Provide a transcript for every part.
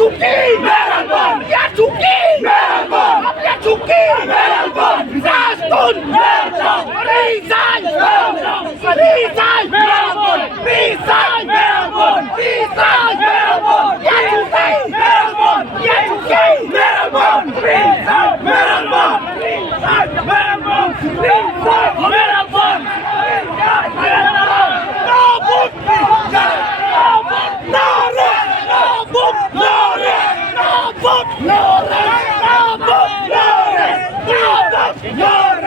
Suki! Meron! Yan Suki! Meron! Yan Suki! Meron! Sastun! Meron! Rizal! Meron! Rizal! Meron! Rizal! Meron! Rizal! Meron! Yan Suki! Meron! Yan Suki! Meron! Rizal! Meron! Rizal! Meron! Rizal! Meron! Nabut! Nabut! Nare! Nabut! Nare! Nabut! Nare! Nabut! Nare! Nabut! Nare!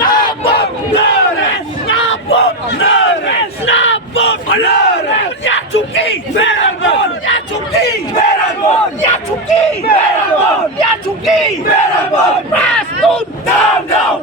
Nabut! Nare! Nabut! Nare! Nabut! Nare! Yatsuki! Meron! Yatsuki! Meron! Yatsuki! Meron! Yatsuki! Meron! Rastun! Down! Down!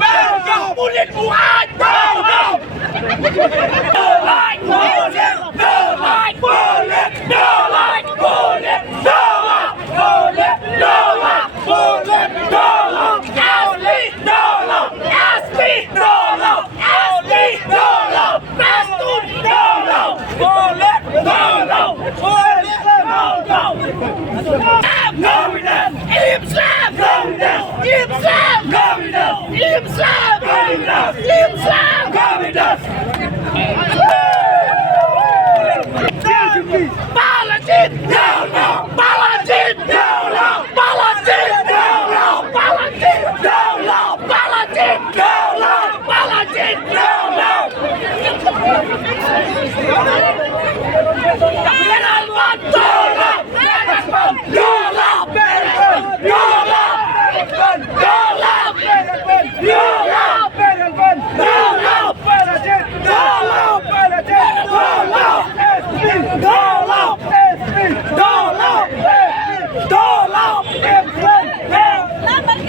Meron! Ulit buhat! Down! Down! No light! No light! No light! Bullet! No light! Bullet! No light! Bullet! No light! Bullet! No light! Ashley! No light! Ashley! No light! Ashley! No light! Rastun! No light! Bullet! No light! Bullet! No light! No enough! Islam! No enough! Islam! No enough! Islam! No enough! Islam! No enough!